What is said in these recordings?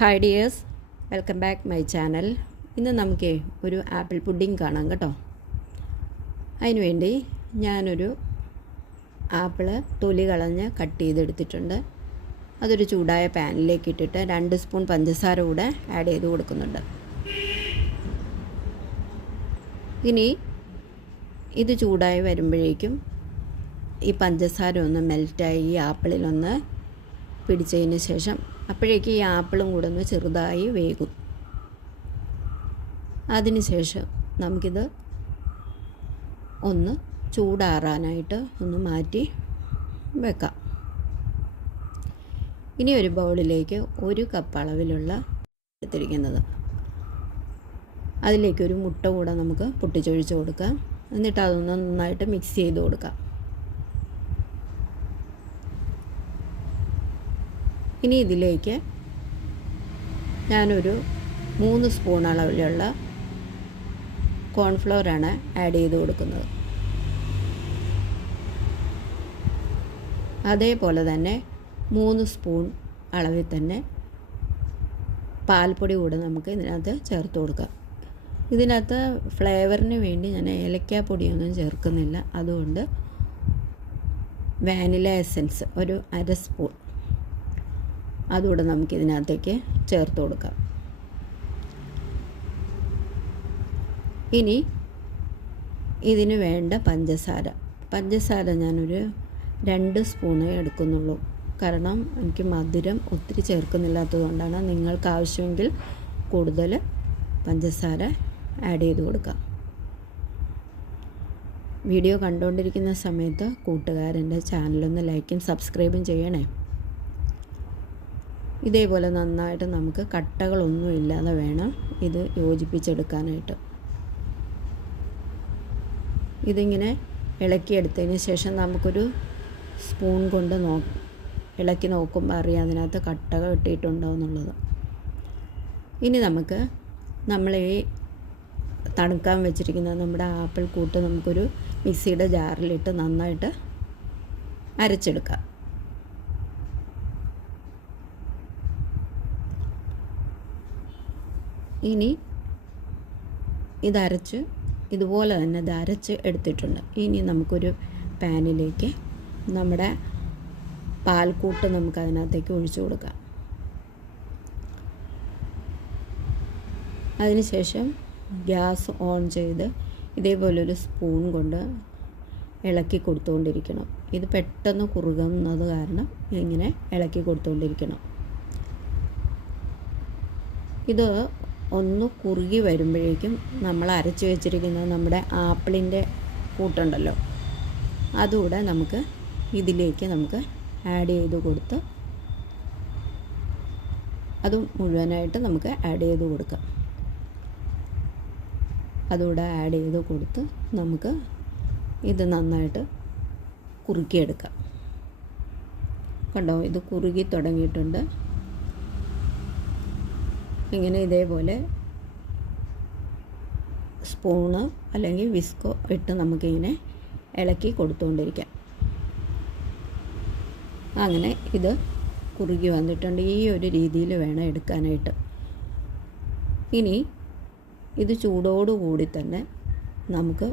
Hi dears, welcome back my channel. ഇന്ന് നമുക്ക് ഒരു ആപ്പിൾ പുഡിംഗ് കാണാം കേട്ടോ. അതിനുവേണ്ടി ഞാനൊരു ആപ്പിള് തൊലി കളഞ്ഞ് കട്ട് ചെയ്തെടുത്തിട്ടുണ്ട്. അതൊരു ചൂടായ പാനിലേക്ക് ഇട്ടിട്ട് 2 സ്പൂൺ പഞ്ചസാര കൂടെ ആഡ് ചെയ്ത് കൊടുക്കുന്നുണ്ട്. ഇനി ഇത് ചൂടായി വരുമ്പോഴേക്കും ഈ പഞ്ചസാര ഒന്ന് മെൽറ്റായി ഈ ആപ്പിളിലൊന്ന് പിടിച്ചതിന് ശേഷം അപ്പോഴേക്ക് ഈ ആപ്പിളും കൂടെ ഒന്ന് ചെറുതായി വേകും. അതിനുശേഷം നമുക്കിത് ഒന്ന് ചൂടാറാനായിട്ട് ഒന്ന് മാറ്റി വെക്കാം. ഇനി ഒരു ബൗളിലേക്ക് 1 കപ്പ് അളവിലുള്ള എടുത്തിരിക്കുന്നത്, അതിലേക്ക് ഒരു മുട്ട കൂടെ നമുക്ക് പൊട്ടിച്ചൊഴിച്ച് കൊടുക്കാം. എന്നിട്ട് അതൊന്ന് നന്നായിട്ട് മിക്സ് ചെയ്ത് കൊടുക്കാം. ഇനി ഇതിലേക്ക് ഞാനൊരു 3 സ്പൂൺ അളവിലുള്ള കോൺഫ്ലവറാണ് ആഡ് ചെയ്ത് കൊടുക്കുന്നത്. അതേപോലെ തന്നെ 3 സ്പൂൺ അളവിൽ തന്നെ പാൽപ്പൊടി കൂടെ നമുക്ക് ഇതിനകത്ത് ചേർത്ത് കൊടുക്കാം. ഇതിനകത്ത് ഫ്ലേവറിന് വേണ്ടി ഞാൻ ഏലക്കാപ്പൊടിയൊന്നും ചേർക്കുന്നില്ല. അതുകൊണ്ട് വാനില എസൻസ് ഒരു 1/2 സ്പൂൺ അതുകൂടെ നമുക്കിതിനകത്തേക്ക് ചേർത്ത് കൊടുക്കാം. ഇനി ഇതിന് വേണ്ട പഞ്ചസാര ഞാനൊരു 2 സ്പൂണേ എടുക്കുന്നുള്ളൂ. കാരണം എനിക്ക് മധുരം ഒത്തിരി ചേർക്കുന്നില്ലാത്തതുകൊണ്ടാണ്. നിങ്ങൾക്ക് ആവശ്യമെങ്കിൽ കൂടുതൽ പഞ്ചസാര ആഡ് ചെയ്ത് കൊടുക്കാം. വീഡിയോ കണ്ടുകൊണ്ടിരിക്കുന്ന സമയത്ത് കൂട്ടുകാരൻ്റെ ചാനലൊന്ന് ലൈക്കും സബ്സ്ക്രൈബും ചെയ്യണേ. ഇതേപോലെ നന്നായിട്ട് നമുക്ക് കട്ടകളൊന്നും ഇല്ലാതെ വേണം ഇത് യോജിപ്പിച്ചെടുക്കാനായിട്ട്. ഇതിങ്ങനെ ഇളക്കിയെടുത്തതിന് ശേഷം നമുക്കൊരു സ്പൂൺ കൊണ്ട് ഇളക്കി നോക്കുമ്പോൾ അറിയാം അതിനകത്ത് കട്ടകൾ ഇട്ടിട്ടുണ്ടോ എന്നുള്ളത്. ഇനി നമ്മൾ ഈ തണുക്കാൻ വെച്ചിരിക്കുന്ന നമ്മുടെ ആപ്പിൾ കൂട്ട് നമുക്കൊരു മിക്സിയുടെ ജാറിലിട്ട് നന്നായിട്ട് അരച്ചെടുക്കാം. ഇനി ഇതുപോലെ തന്നെ അരച്ച് എടുത്തിട്ടുണ്ട്. ഇനി നമുക്കൊരു പാനിലേക്ക് നമ്മുടെ പാൽക്കൂട്ട് നമുക്കതിനകത്തേക്ക് ഒഴിച്ചു കൊടുക്കാം. അതിനുശേഷം ഗ്യാസ് ഓൺ ചെയ്ത് ഇതേപോലൊരു സ്പൂൺ കൊണ്ട് ഇളക്കി കൊടുത്തുകൊണ്ടിരിക്കണം. ഇത് പെട്ടെന്ന് കുറുകുന്നത് കാരണം ഇങ്ങനെ ഇളക്കി കൊടുത്തുകൊണ്ടിരിക്കണം. ഇത് ഒന്ന് കുറുകി വരുമ്പോഴേക്കും നമ്മൾ അരച്ച് വെച്ചിരിക്കുന്ന നമ്മുടെ ആപ്പിളിൻ്റെ കൂട്ടുണ്ടല്ലോ, അതുകൂടെ ഇതിലേക്ക് നമുക്ക് ആഡ് ചെയ്ത് കൊടുത്ത് അത് മുഴുവനായിട്ട് നമുക്ക് ആഡ് ചെയ്ത് കൊടുക്കാം. അതുകൂടെ ആഡ് ചെയ്ത് കൊടുത്ത് നമുക്ക് ഇത് നന്നായിട്ട് കുറുക്കിയെടുക്കാം. കണ്ടോ, ഇത് കുറുകി തുടങ്ങിയിട്ടുണ്ട്. ഇങ്ങനെ ഇതേപോലെ സ്പൂണ് അല്ലെങ്കിൽ വിസ്കോ ഇട്ട് നമുക്കിങ്ങനെ ഇളക്കി കൊടുത്തുകൊണ്ടിരിക്കാം. അങ്ങനെ ഇത് കുറുകി വന്നിട്ടുണ്ട്. ഈ ഒരു രീതിയിൽ വേണം എടുക്കാനായിട്ട്. ഇനി ഇത് ചൂടോടുകൂടി തന്നെ നമുക്ക്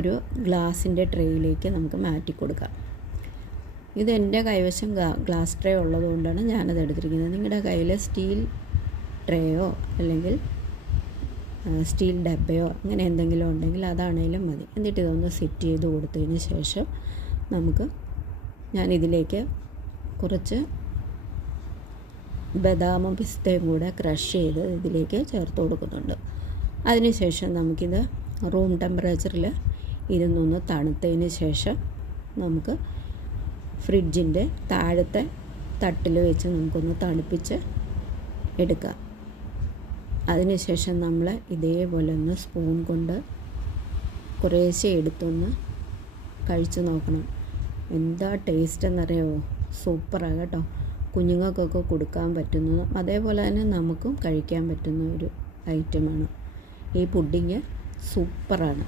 ഒരു ഗ്ലാസിൻ്റെ ട്രേയിലേക്ക് നമുക്ക് മാറ്റി കൊടുക്കാം. ഇത് എൻ്റെ കൈവശം ഗ്ലാസ് ട്രേ ഉള്ളതുകൊണ്ടാണ് ഞാനത് എടുത്തിരിക്കുന്നത്. നിങ്ങളുടെ കയ്യിൽ സ്റ്റീൽ ട്രേയോ അല്ലെങ്കിൽ സ്റ്റീൽ ഡബ്ബയോ അങ്ങനെ എന്തെങ്കിലും ഉണ്ടെങ്കിൽ അതാണേലും മതി. എന്നിട്ട് ഇതൊന്ന് സെറ്റ് ചെയ്ത് കൊടുത്തതിന് ശേഷം ഞാനിതിലേക്ക് കുറച്ച് ബദാമും പിസ്തയും കൂടെ ക്രഷ് ചെയ്ത് ഇതിലേക്ക് ചേർത്ത് കൊടുക്കുന്നുണ്ട്. അതിനുശേഷം നമുക്കിത് റൂം ടെമ്പറേച്ചറിൽ ഇരുന്നൊന്ന് തണുത്തതിന് ശേഷം നമുക്ക് ഫ്രിഡ്ജിൻ്റെ താഴത്തെ തട്ടിൽ വെച്ച് നമുക്കൊന്ന് തണുപ്പിച്ച് എടുക്കാം. അതിനുശേഷം നമ്മൾ ഇതേപോലെ ഒന്ന് സ്പൂൺ കൊണ്ട് കുറേശ്ശെ എടുത്തൊന്ന് കഴിച്ച് നോക്കണം. എന്താ ടേസ്റ്റ് എന്നറിയാമോ? സൂപ്പറാണ് കേട്ടോ. കുഞ്ഞുങ്ങൾക്കൊക്കെ കൊടുക്കാൻ പറ്റുന്നതും അതേപോലെ തന്നെ നമുക്കും കഴിക്കാൻ പറ്റുന്ന ഒരു ഐറ്റമാണ്. ഈ പുഡിങ് സൂപ്പറാണ്.